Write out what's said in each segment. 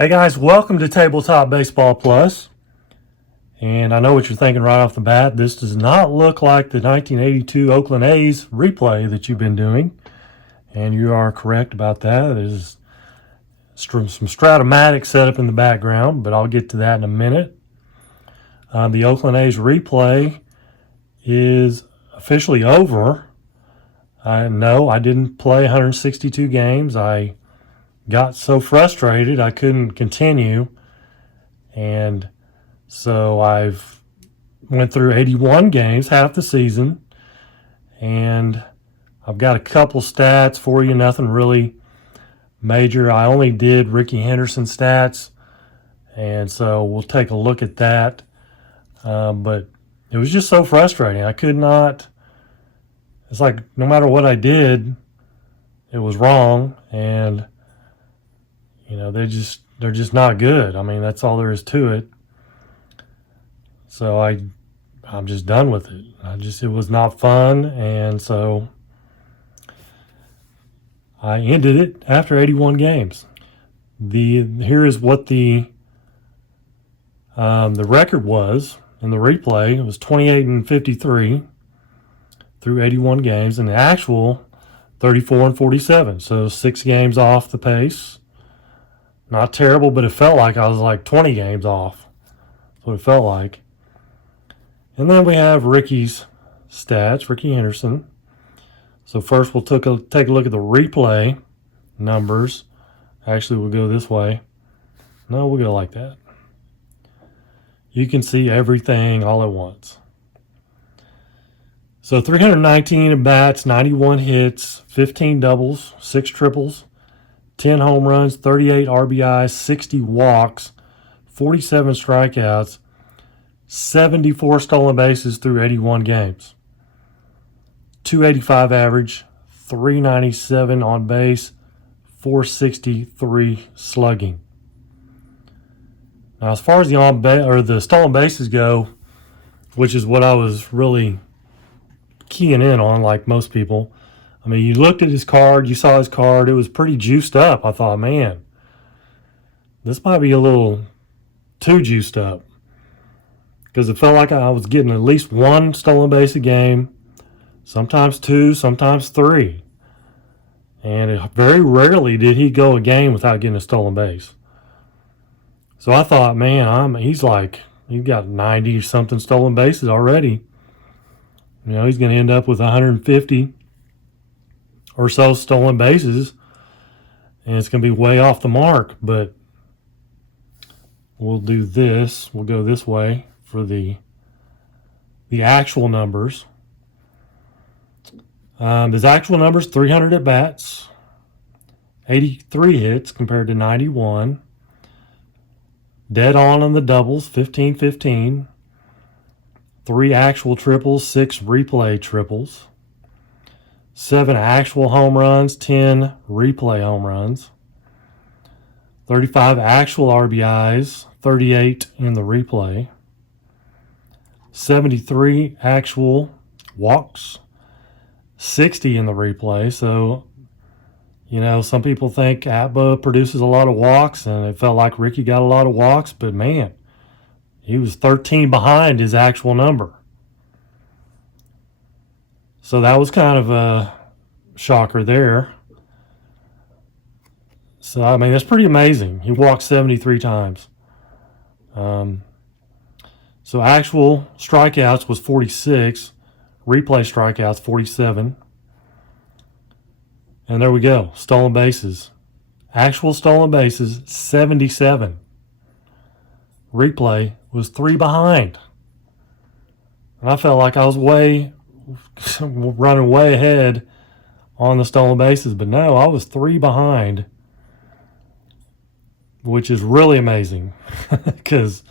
Hey guys, welcome to Tabletop Baseball Plus. And I know what you're thinking right off the bat. This does not look like the 1982 Oakland A's replay that you've been doing. And you are correct about that. There's some strat-o-matic setup in the background, but I'll get to that in a minute. The Oakland A's replay is officially over. No, I didn't play 162 games. I got so frustrated I couldn't continue, and so I've went through 81 games, half the season, and I've got a couple stats for you, nothing really major. I only did Rickey Henderson stats, and so we'll take a look at that. But it was just so frustrating. I could not, it's like no matter what I did, it was wrong, and they're just not good. I mean, that's all there is to it. So I'm just done with it. It was not fun, and so I ended it after 81 games. Here is what the record was in the replay. It was 28-53 through 81 games, and the actual 34-47. So 6 games off the pace. Not terrible, but it felt like I was like 20 games off. That's what it felt like. And then we have Rickey's stats, Rickey Henderson. So first we'll take a look at the replay numbers. Actually, we'll go this way. No, we'll go like that. You can see everything all at once. So 319 at bats, 91 hits, 15 doubles, 6 triples, 10 home runs, 38 RBIs, 60 walks, 47 strikeouts, 74 stolen bases through 81 games. 285 average, 397 on base, 463 slugging. Now, as far as the stolen bases go, which is what I was really keying in on, like most people. I mean, you looked at his card, you saw his card, it was pretty juiced up. I thought, man, this might be a little too juiced up, because it felt like I was getting at least 1 stolen base a game, sometimes 2, sometimes 3. And very rarely did he go a game without getting a stolen base. So I thought, man, he's got 90 something stolen bases already. He's going to end up with 150 or so stolen bases, and it's going to be way off the mark. But we'll do this. We'll go this way for the actual numbers. His actual numbers: 300 at bats, 83 hits compared to 91. Dead on the doubles, 15-15. 3 actual triples, 6 replay triples. 7 actual home runs, 10 replay home runs. 35 actual RBIs, 38 in the replay. 73 actual walks, 60 in the replay. So, some people think ABBA produces a lot of walks, and it felt like Rickey got a lot of walks, but man, he was 13 behind his actual number. So that was kind of a shocker there. So, I mean, that's pretty amazing. He walked 73 times. So actual strikeouts was 46. Replay strikeouts, 47. And there we go. Stolen bases. Actual stolen bases, 77. Replay was 3 behind. And I felt like I was running way ahead on the stolen bases. But no, I was 3 behind, which is really amazing. Because,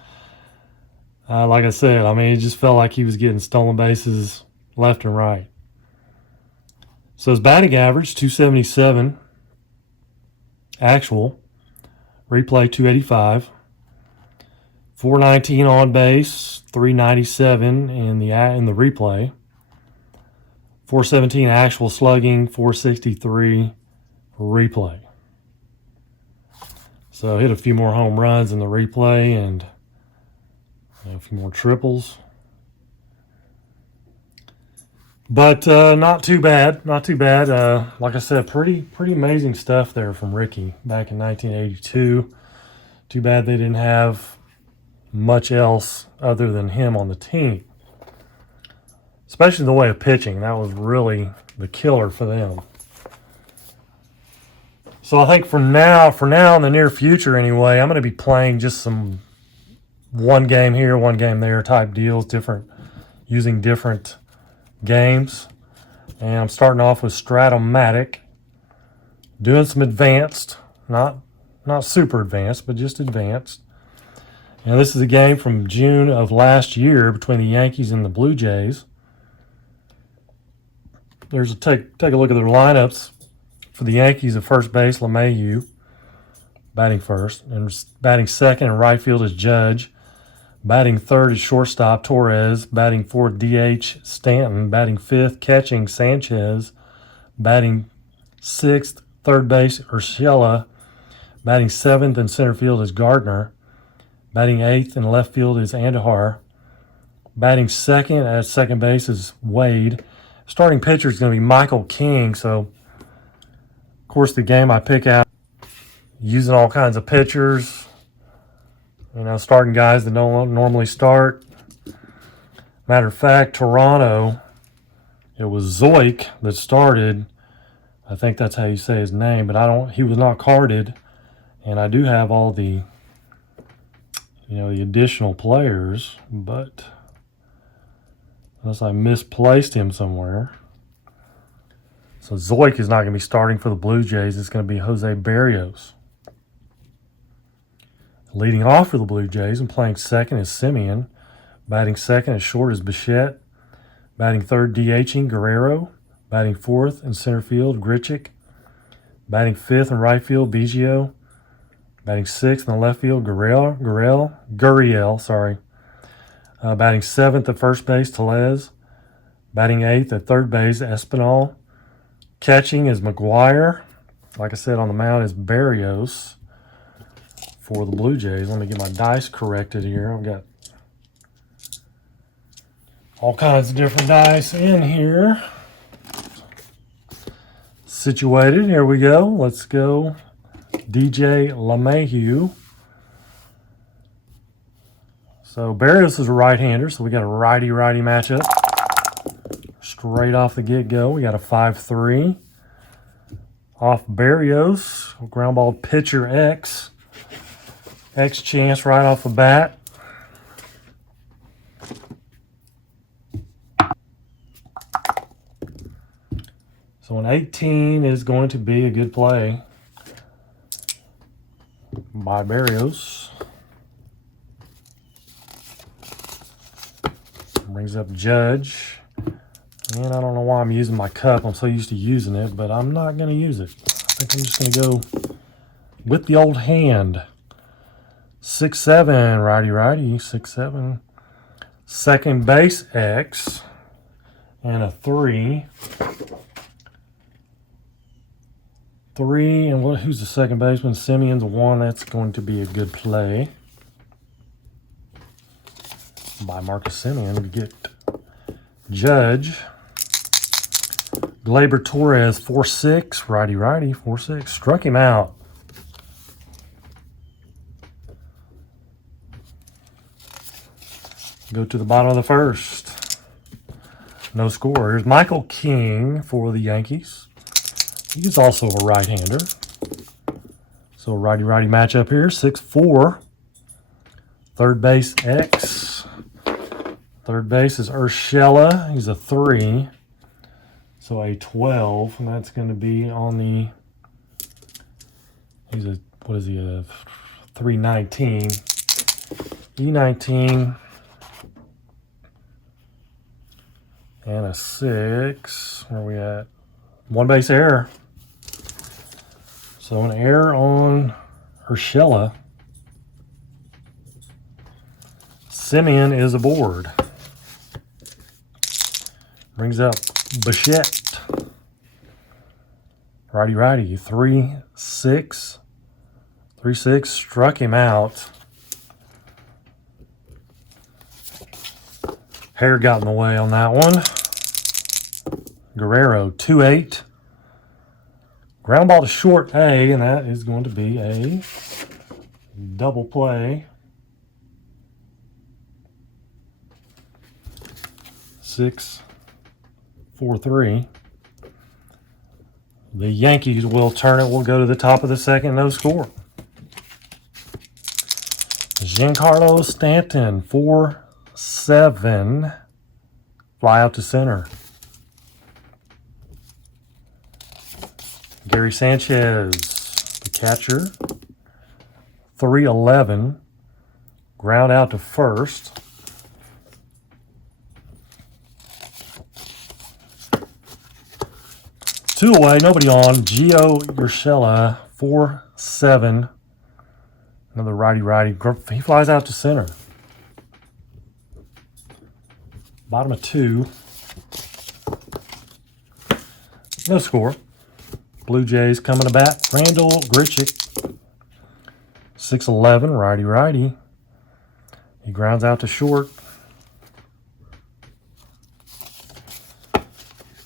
like I said, I mean, it just felt like he was getting stolen bases left and right. So his batting average, 277. Actual. Replay, 285. 419 on base, 397 in the replay. 417 actual slugging, 463 replay. So hit a few more home runs in the replay and a few more triples. But not too bad. Not too bad. Like I said, pretty amazing stuff there from Rickey back in 1982. Too bad they didn't have much else other than him on the team. Especially the way of pitching. That was really the killer for them. So I think for now, in the near future anyway, I'm going to be playing just some one game here, one game there type deals, using different games. And I'm starting off with strat-o-matic, doing some advanced, not super advanced, but just advanced. And this is a game from June of last year between the Yankees and the Blue Jays. There's take a look at their lineups. For the Yankees, at first base, LeMahieu, batting first. And batting second in right field is Judge. Batting third is shortstop, Torres. Batting fourth, DH, Stanton. Batting fifth, catching, Sanchez. Batting sixth, third base, Urshela. Batting seventh in center field is Gardner. Batting eighth in left field is Andahar. Batting second at second base is Wade. Starting pitcher is going to be Michael King. So, of course, the game I pick out using all kinds of pitchers. You know, starting guys that don't normally start. Matter of fact, Toronto, it was Zoik that started. I think that's how you say his name, but he was not carded. And I do have all the, the additional players, but unless I misplaced him somewhere. So Zoik is not going to be starting for the Blue Jays. It's going to be Jose Barrios. Leading off for the Blue Jays and playing second is Simeon. Batting second and short is Bichette. Batting third, DHing, Guerrero. Batting fourth in center field, Grichuk. Batting fifth in right field, Biggio. Batting sixth in the left field, Gurriel. Batting seventh at first base, Tellez. Batting eighth at third base, Espinal. Catching is McGuire. Like I said, on the mound is Barrios for the Blue Jays. Let me get my dice corrected here. I've got all kinds of different dice in here. Situated. Here we go. Let's go. DJ LeMahieu. So Barrios is a right-hander, so we got a righty-righty matchup. Straight off the get-go, we got a 5-3. Off Barrios, ground ball pitcher X. X chance right off the bat. So an 18 is going to be a good play by Barrios. Brings up Judge. And I don't know why I'm using my cup. I'm so used to using it, but I'm not going to use it. I think I'm just going to go with the old hand. 6-7, righty-righty, 6-7. Second base, X. And a 3. 3, and who's the second baseman? Simeon's a 1. That's going to be a good play by Marcus Semien to get Judge. Gleyber Torres, 4-6, righty-righty, 4-6. Struck him out. Go to the bottom of the first. No score. Here's Michael King for the Yankees. He's also a right-hander. So a righty-righty matchup here. 6-4. Third base, X. Third base is Urshela. He's a 3. So a 12. And that's going to be on the... He's a... What is he? A 319. E19. And a 6. Where are we at? One base error. So an error on Urshela. Semien is aboard. Brings up Bichette. Righty-righty. 3-6. 3-6 struck him out. Hair got in the way on that one. Guerrero, 2-8. Ground ball to short A, and that is going to be a double play. 6-4-3. The Yankees will turn it. We'll go to the top of the second, no score. Giancarlo Stanton, 4-7. Fly out to center. Gary Sanchez, the catcher, 3-11. Ground out to first. Two away, nobody on. Gio Urshela, 4-7. Another righty. He flies out to center. Bottom of 2. No score. Blue Jays coming to bat. Randall Grichuk, 6-11. Righty. He grounds out to short.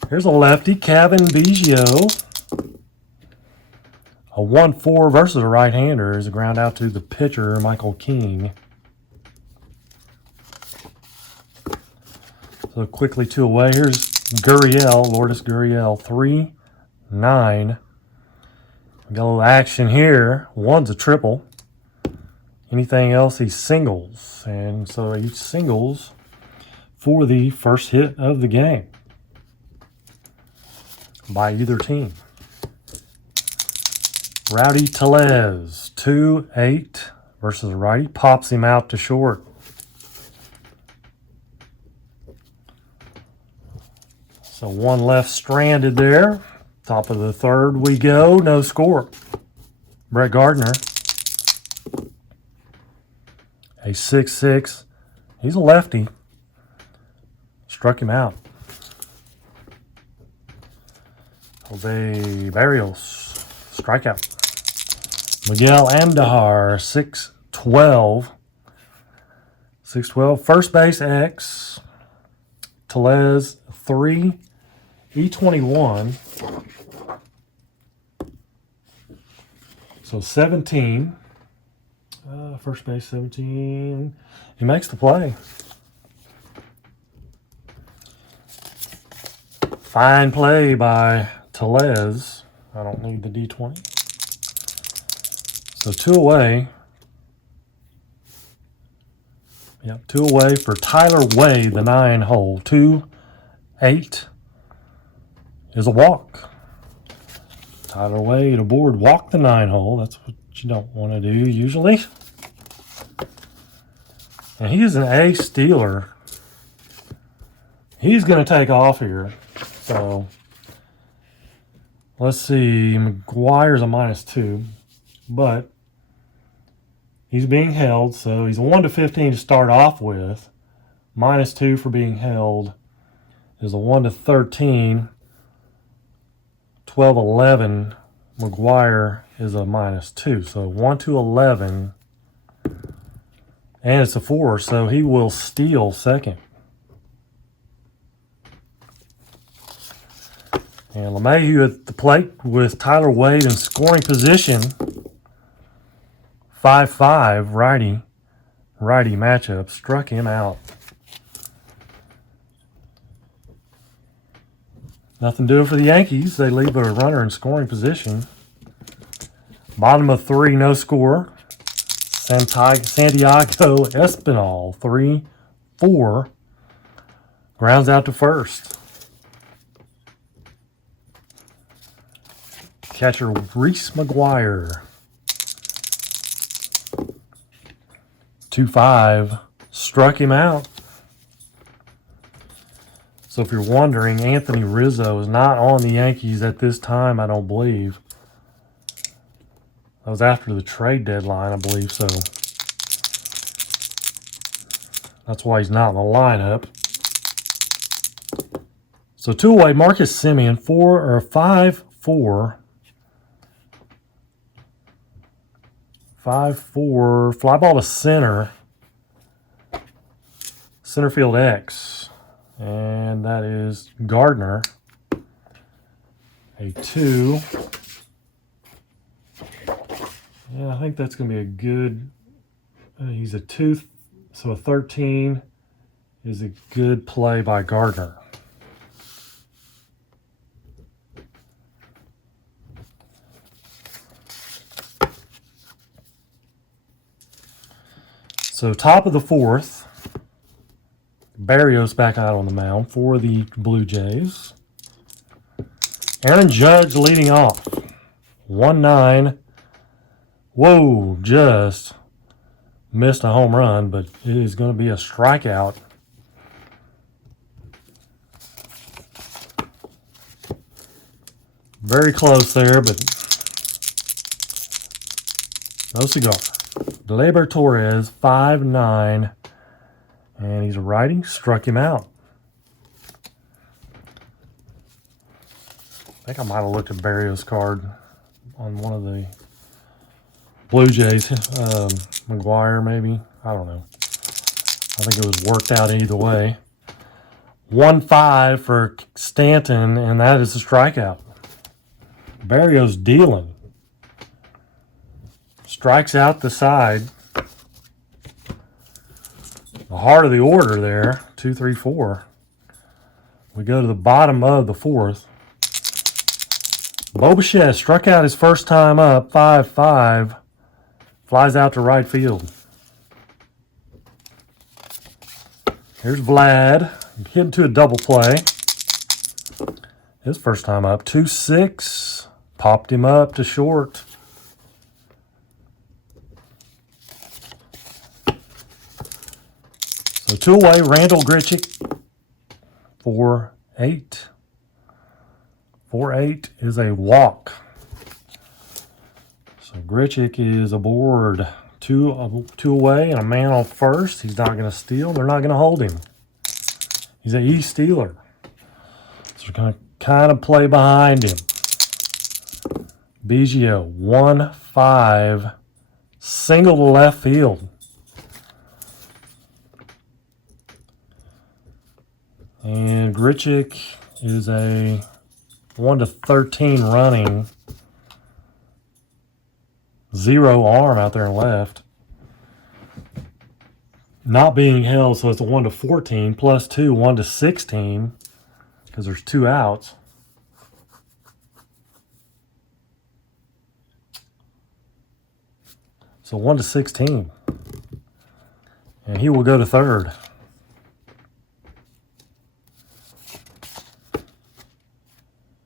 Here's a lefty, Kevin Biggio. A 1-4 versus a right-hander is a ground out to the pitcher, Michael King. So quickly 2 away. Here's Gurriel, Lourdes Gurriel, 3-9. We got a little action here. One's a triple. Anything else, he singles. And so he singles for the first hit of the game by either team. Rowdy Tellez, 2-8 versus a righty. Pops him out to short. So one left stranded there. Top of the third we go. No score. Brett Gardner, a 6-6. He's a lefty. Struck him out. Jose Barrios, strikeout. Miguel Andujar, 6-12. 6-12. First base X. Tellez, 3. E21. So 17. First base 17. He makes the play. Fine play by Tellez. I don't need the D20. So 2 away. Yep, 2 away for Tyler Wade, the 9-hole. 2-8 is a walk. Tyler Wade aboard, walk the 9-hole. That's what you don't want to do usually. And he is an A stealer. He's going to take off here. So let's see. McGuire's a -2, but he's being held. So he's a 1-15 to start off with. -2 for being held is a 1-13. 12-11. McGuire is a -2. So 1-11. And it's a 4. So he will steal second. And LeMahieu at the plate with Tyler Wade in scoring position. 5-5, righty matchup. Struck him out. Nothing doing for the Yankees. They leave a runner in scoring position. Bottom of 3, no score. Santiago Espinal, 3-4. Grounds out to first. Catcher Reese McGuire, 2-5, struck him out. So if you're wondering, Anthony Rizzo is not on the Yankees at this time, I don't believe. That was after the trade deadline, I believe, so that's why he's not in the lineup. So 2 away, Marcus Semien, 5-4. 5-4. Fly ball to center. Center field X. And that is Gardner. A 2. Yeah, I think that's going to be a good... he's a 2, so a 13 is a good play by Gardner. So top of the 4th, Barrios back out on the mound for the Blue Jays. Aaron Judge leading off. 1-9. Whoa, just missed a home run, but it is going to be a strikeout. Very close there, but no cigar. Gleyber Torres, 5-9, and he's a righty, struck him out. I think I might have looked at Barrios' card on one of the Blue Jays. McGuire, maybe. I don't know. I think it was worked out either way. 1-5 for Stanton, and that is a strikeout. Barrios dealing. Strikes out the side. The heart of the order there. 2, 3, 4. We go to the bottom of the 4th. Bo Bichette struck out his first time up. 5-5. Flies out to right field. Here's Vlad. Hit into a double play. His first time up. 2-6. Popped him up to short. So 2 away, Randall Grichuk. 4-8. 4-8 is a walk. So Grichuk is aboard. 2 away and a man on first. He's not going to steal. They're not going to hold him. He's an E-stealer. So we're going to kind of play behind him. Biggio, 1-5. Single to left field. And Grichuk is a 1-13 running. 0 arm out there in left. Not being held, so it's a 1-14 plus 2, 1-16, because there's 2 outs. So 1-16. And he will go to third.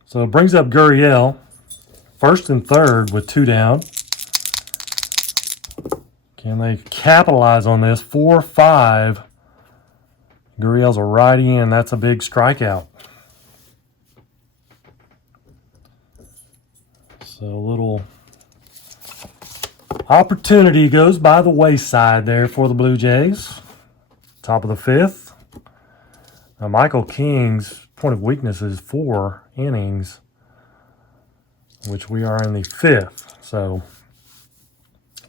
So it brings up Gurriel, first and third with 2 down. Can they capitalize on this? 4-5. Gurriel's a righty, and that's a big strikeout. So a little opportunity goes by the wayside there for the Blue Jays. Top of the 5th. Now Michael King's point of weakness is 4 innings, which we are in the 5th. So,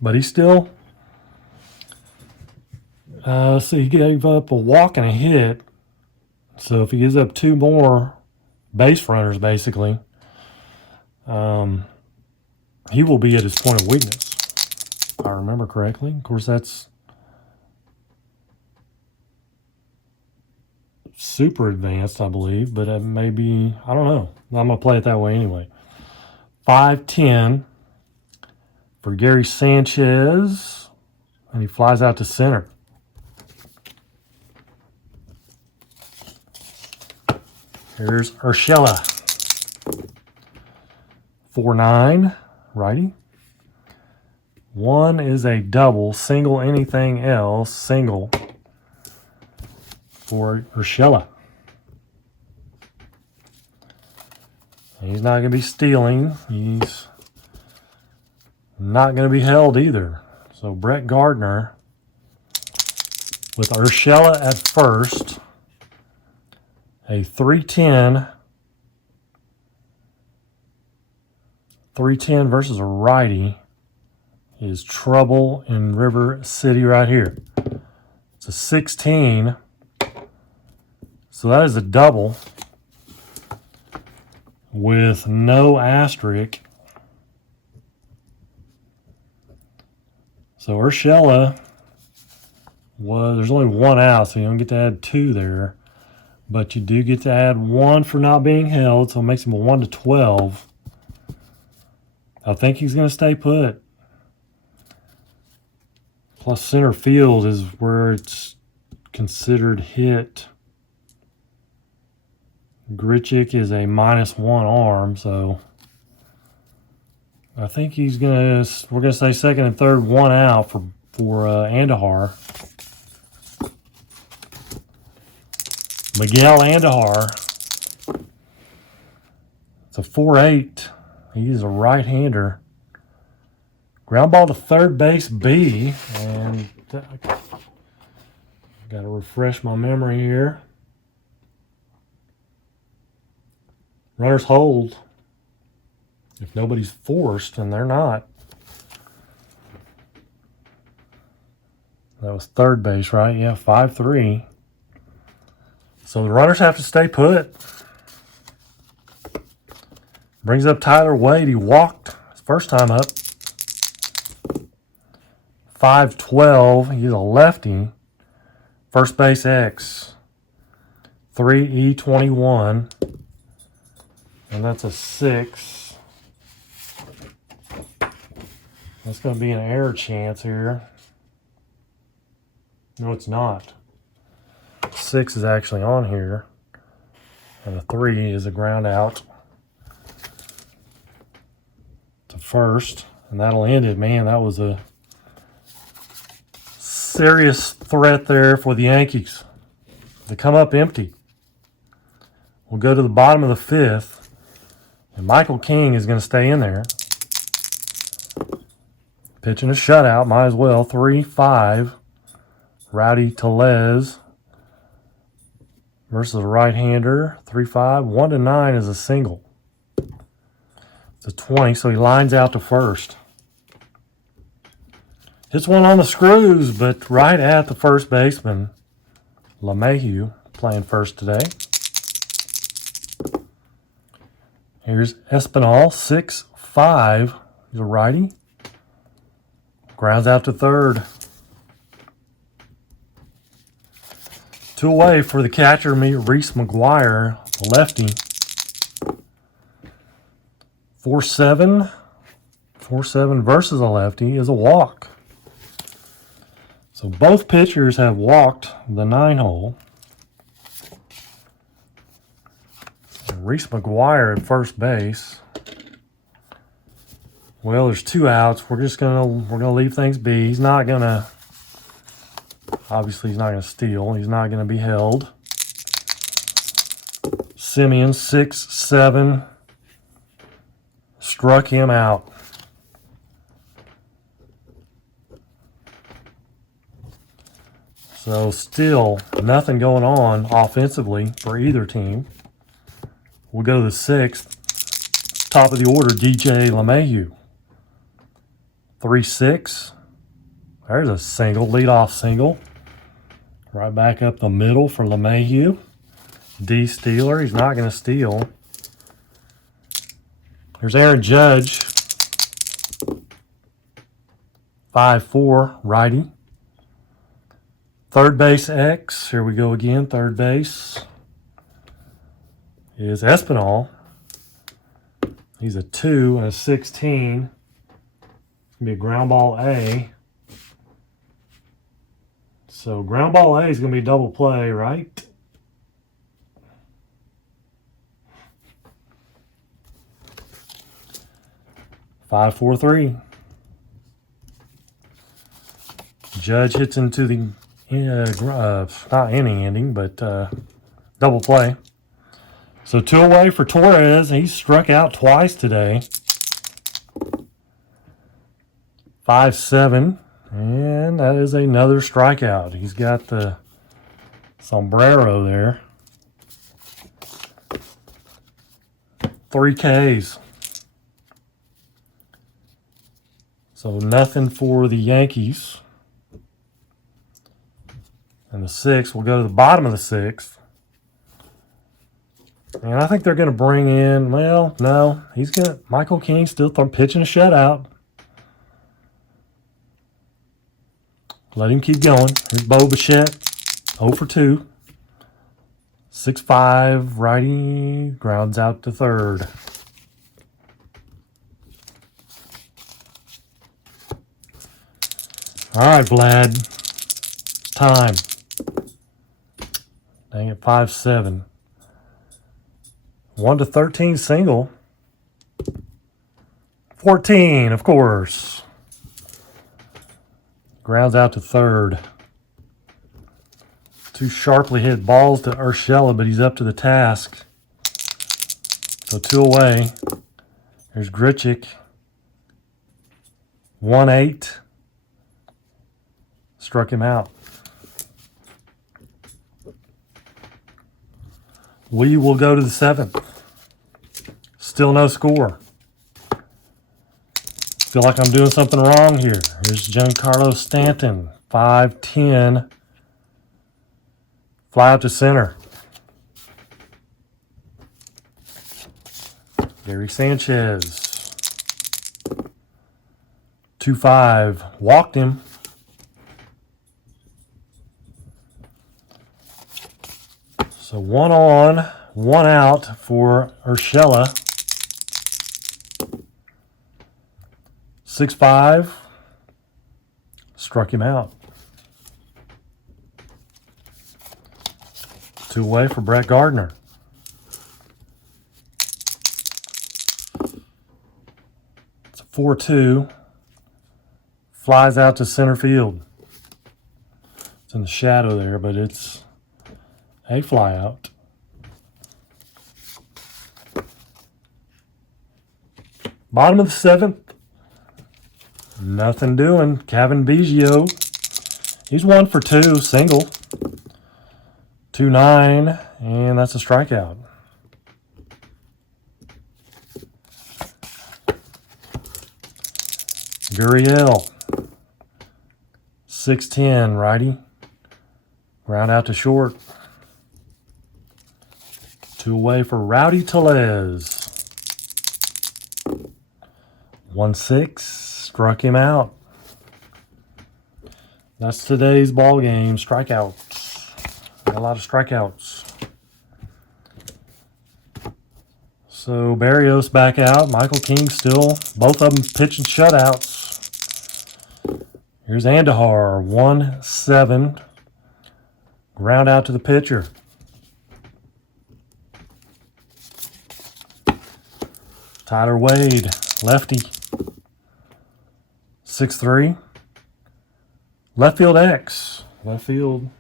but he's still... so he gave up a walk and a hit. So if he gives up 2 more base runners, basically, he will be at his point of weakness, if I remember correctly. Of course, that's super advanced, I believe, but it may be, I don't know. I'm going to play it that way anyway. 5-10 for Gary Sanchez, and he flies out to center. Here's Urshela. 4-9, righty. 1 is a double, single anything else, single for Urshela. He's not going to be stealing. He's not going to be held either. So Brett Gardner with Urshela at first. A 3-10 versus a righty. is trouble in River City right here. It's a 16. So that is a double with no asterisk. So Urshela there's only one out, so you don't get to add 2 there. But you do get to add 1 for not being held, so it makes him a 1 to 12. I think he's going to stay put. Plus center field is where it's considered hit. Grichuk is a -1 arm, so I think we're going to say second and third, 1 out for Andahar. Miguel Andahar. It's a 4-8. He's a right-hander. Ground ball to third base B, and got to refresh my memory here. Runners hold. If nobody's forced, and they're not. That was third base, right? Yeah, 5-3. So the runners have to stay put. Brings up Tyler Wade. He walked his first time up. 5-12. He's a lefty. First base X. 3E21. And that's a 6. That's going to be an error chance here. No, it's not. 6 is actually on here. And a 3 is a ground out to first. And that'll end it. Man, that was a serious threat there for the Yankees to come up empty. We'll go to the bottom of the 5th. And Michael King is going to stay in there. Pitching a shutout, might as well. 3-5. Rowdy Tellez versus a right-hander. 3-5. 1-9 is a single. It's a 20, so he lines out to first. Hits one on the screws, but right at the first baseman. LeMahieu playing first today. Here's Espinal, 6-5. He's a righty. Grounds out to third. 2 away for the catcher, Reese McGuire, lefty. 4-7. 4-7 versus a lefty is a walk. So both pitchers have walked the 9-hole. Reese McGuire at first base. Well, there's 2 outs. We're gonna leave things be. He's not gonna. Obviously, he's not gonna steal. He's not gonna be held. Simeon 6-7 struck him out. So still nothing going on offensively for either team. We'll go to the 6th. Top of the order, DJ LeMahieu. 3-6. There's a single, leadoff single. Right back up the middle for LeMahieu. D stealer, he's not going to steal. There's Aaron Judge. 5-4, righty. Third base X, here we go again, third base is Espinal. He's a 2 and a 16. It's going to be a ground ball A. So ground ball A is going to be double play, right? Five, 4, 3. Judge hits into the not inning ending, but double play. So 2 away for Torres. He's struck out twice today. 5-7. And that is another strikeout. He's got the sombrero there. 3 Ks. So nothing for the Yankees. And the 6th, we'll go to the bottom of the 6th. And I think they're going to bring in, well, no, Michael King still pitching a shutout. Let him keep going. Here's Bo Bichette, 0 for 2. 6-5, righty, grounds out to third. All right, Vlad, it's time. Dang it, 5-7. 1 to 13 single. 14, of course. Grounds out to third. 2 sharply hit balls to Urshela, but he's up to the task. So 2 away. There's Grichuk. 1-8. Struck him out. We will go to the 7th. Still no score. Feel like I'm doing something wrong here. Here's Giancarlo Stanton. 5-10. Fly out to center. Gary Sanchez. 2-5. Walked him. So 1 on, 1 out for Urshela. 6-5. Struck him out. 2 away for Brett Gardner. It's a 4-2. Flies out to center field. It's in the shadow there, but it's a fly out. Bottom of the 7th. Nothing doing. Kevin Biggio. He's 1 for 2, single. 2-9, and that's a strikeout. Gurriel. 6-10, righty. Ground out to short. 2 away for Rowdy Tellez. 1-6, struck him out. That's today's ball game. Strikeouts. Got a lot of strikeouts. So Barrios back out. Michael King still. Both of them pitching shutouts. Here's Andahar. 1-7. Ground out to the pitcher. Tyler Wade, lefty. 6-3. Left field X. Left field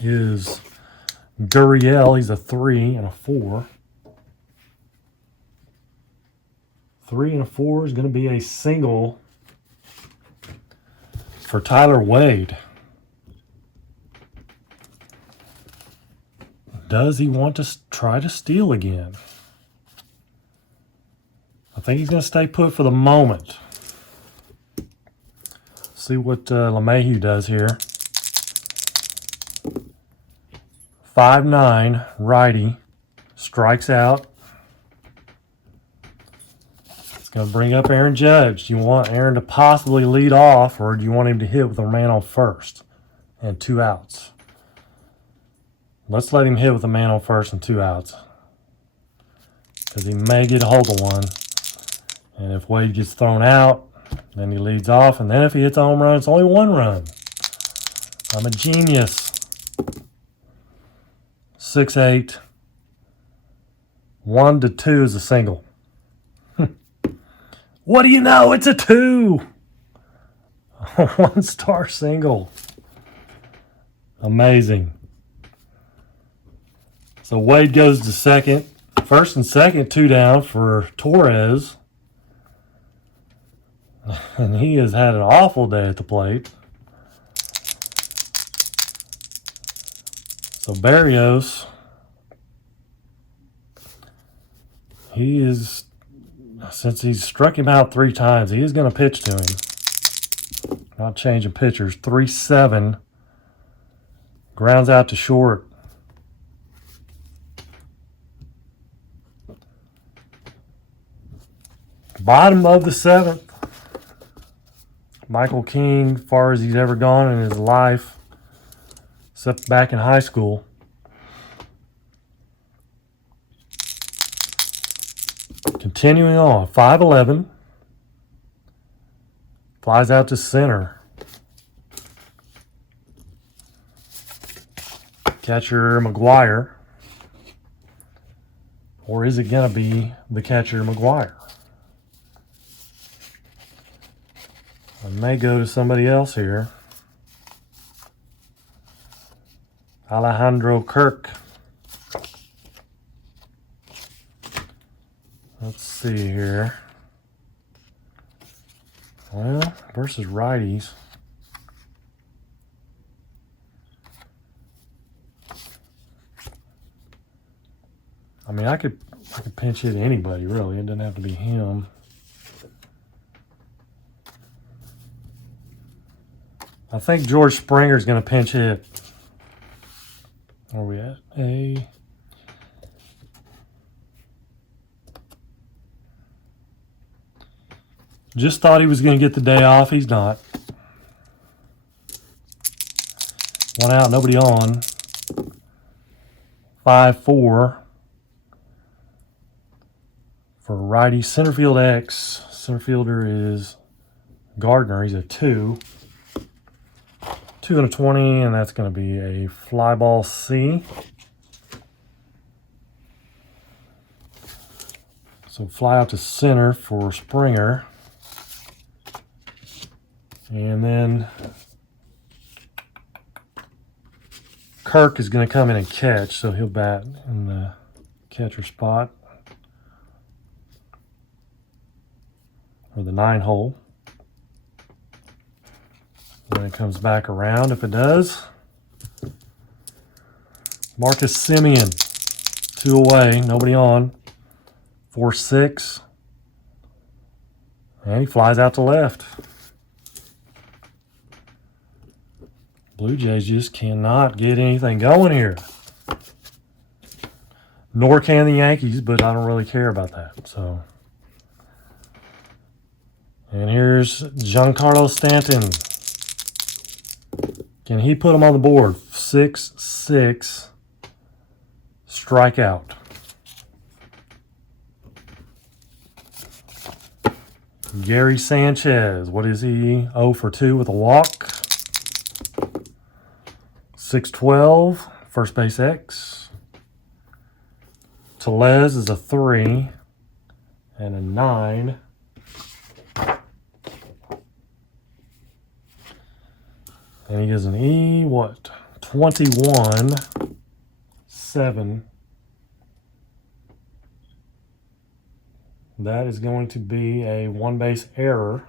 is Gurriel. He's a 3 and a 4. 3 and a 4 is going to be a single for Tyler Wade. Does he want to try to steal again? I think he's going to stay put for the moment. See what LeMahieu does here. 5-9, righty. Strikes out. It's going to bring up Aaron Judge. Do you want Aaron to possibly lead off, or do you want him to hit with a man on first and 2 outs? Let's let him hit with a man on first and 2 outs, because he may get a hold of one. And if Wade gets thrown out, then he leads off. And then if he hits a home run, it's only 1 run. I'm a genius. 6-8. 1 to 2 is a single. What do you know? It's a 2. A 1-star single. Amazing. So Wade goes to second. First and second, 2 down for Torres. And he has had an awful day at the plate. So Barrios, he is since he's struck him out 3 times, he is going to pitch to him. Not changing pitchers. 3-7. Grounds out to short. Bottom of the 7th. Michael King, far as he's ever gone in his life, except back in high school. Continuing on, 5-11. Flies out to center. Catcher McGuire. Or is it going to be the catcher McGuire? I may go to somebody else here. Alejandro Kirk. Let's see here. Well, versus righties. I mean, I could pinch hit anybody, really. It doesn't have to be him. I think George Springer's going to pinch hit. Where are we at? A. Just thought he was going to get the day off. He's not. 1 out, nobody on. 5-4. For righty, center field X. Center fielder is Gardner. He's a 2. 2 and a 20, and that's going to be a fly ball C. So fly out to center for Springer. And then Kirk is going to come in and catch, so he'll bat in the catcher spot. Or the 9 hole. When it comes back around, if it does. Marcus Simeon, 2 away, nobody on. 4-6. And he flies out to left. Blue Jays just cannot get anything going here. Nor can the Yankees, but I don't really care about that. So, and here's Giancarlo Stanton. Can he put him on the board? 6-6. Strikeout. Gary Sanchez. What is he? 0 for 2 with a walk. 6-12. First base X. Tellez is a 3 and a 9. And he is an E, what? 21-7. That is going to be a 1 base error.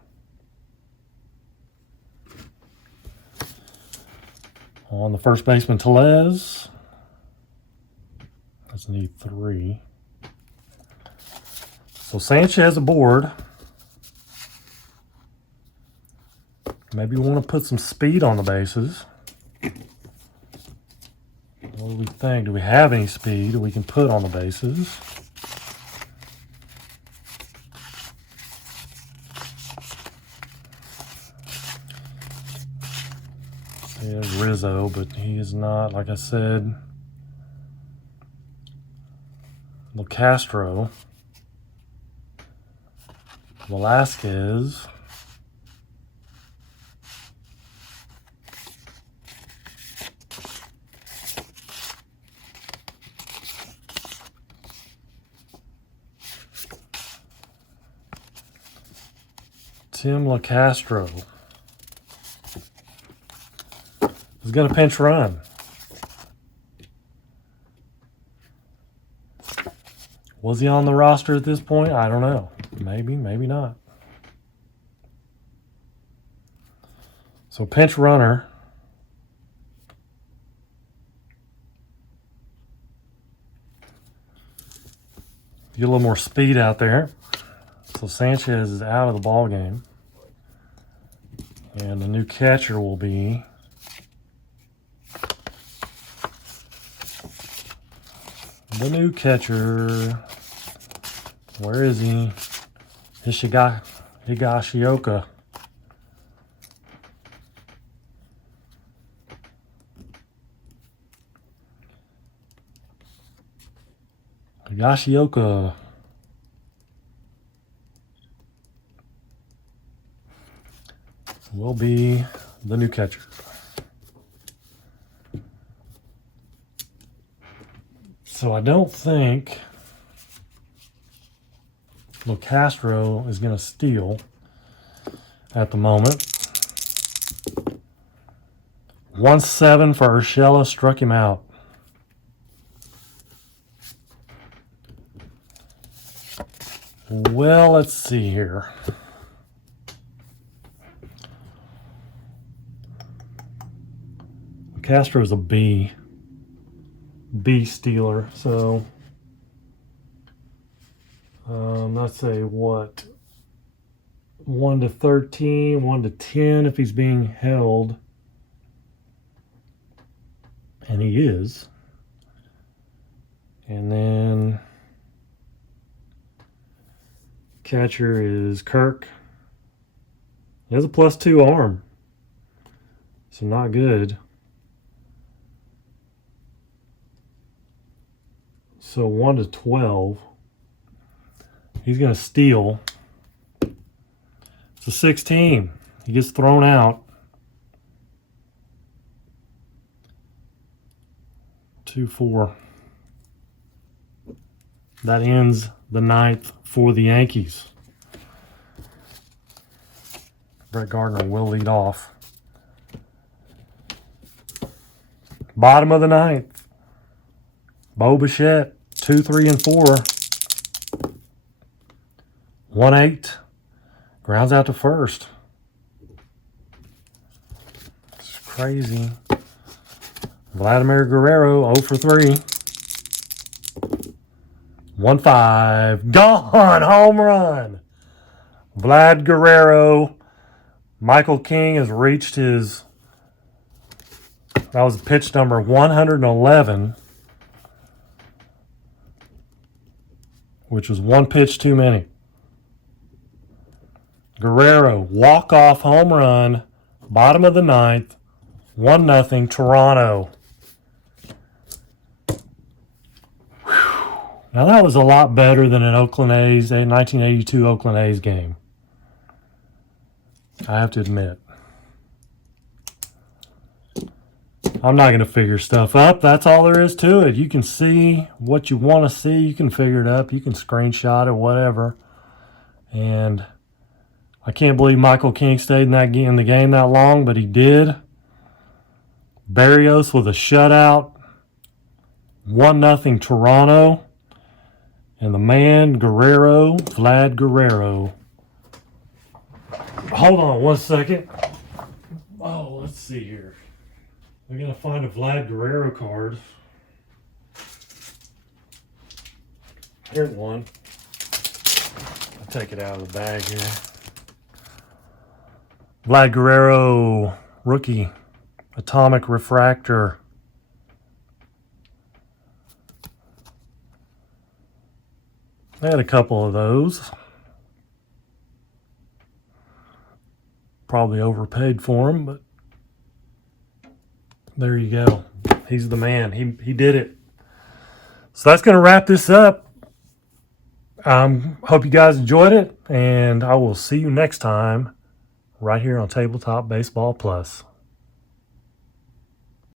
On the first baseman, Tellez. That's an E3. So Sanchez aboard. Maybe we want to put some speed on the bases. What do we think? Do we have any speed that we can put on the bases? There's Rizzo, but he is not, like I said. Castro. Velasquez. Tim LaCastro is going to pinch run. Was he on the roster at this point? I don't know. Maybe, maybe not. So pinch runner. Get a little more speed out there. So Sanchez is out of the ball game. And the new catcher will be the new catcher. Where is he? Higashioka. Higashioka. Will be the new catcher. So I don't think LeCastro is going to steal at the moment. 1-7 for Urshela, struck him out. Well, let's see here. Castro's a B stealer, so let's say what, 1 to 13, 1 to 10 if he's being held, and he is, and then catcher is Kirk. He has a +2 arm, so not good. So 1 to 12. He's going to steal. It's a 16. He gets thrown out. 2-4. That ends the 9th for the Yankees. Brett Gardner will lead off. Bottom of the 9th. Bo Bichette. 2, 3, and 4. 1-8. Grounds out to first. It's crazy. Vladimir Guerrero 0 for 3. 1-5. Gone. Home run. Vlad Guerrero. Michael King has reached his, that was pitch number 111. Which was 1 pitch too many. Guerrero, walk-off home run, bottom of the 9th, 1-0, Toronto. Whew. Now that was a lot better than an Oakland A's, a 1982 Oakland A's game. I have to admit. I'm not going to figure stuff up. That's all there is to it. You can see what you want to see. You can figure it up. You can screenshot it, whatever. And I can't believe Michael King stayed in the game that long, but he did. Barrios with a shutout. 1-0 Toronto. And the man, Guerrero, Vlad Guerrero. Hold on 1 second. Oh, let's see here. We're going to find a Vlad Guerrero card. Here's one. I'll take it out of the bag here. Vlad Guerrero, rookie, atomic refractor. I had a couple of those. Probably overpaid for them, but there you go. He's the man. He did it. So that's going to wrap this up. Hope you guys enjoyed it, and I will see you next time right here on Tabletop Baseball Plus.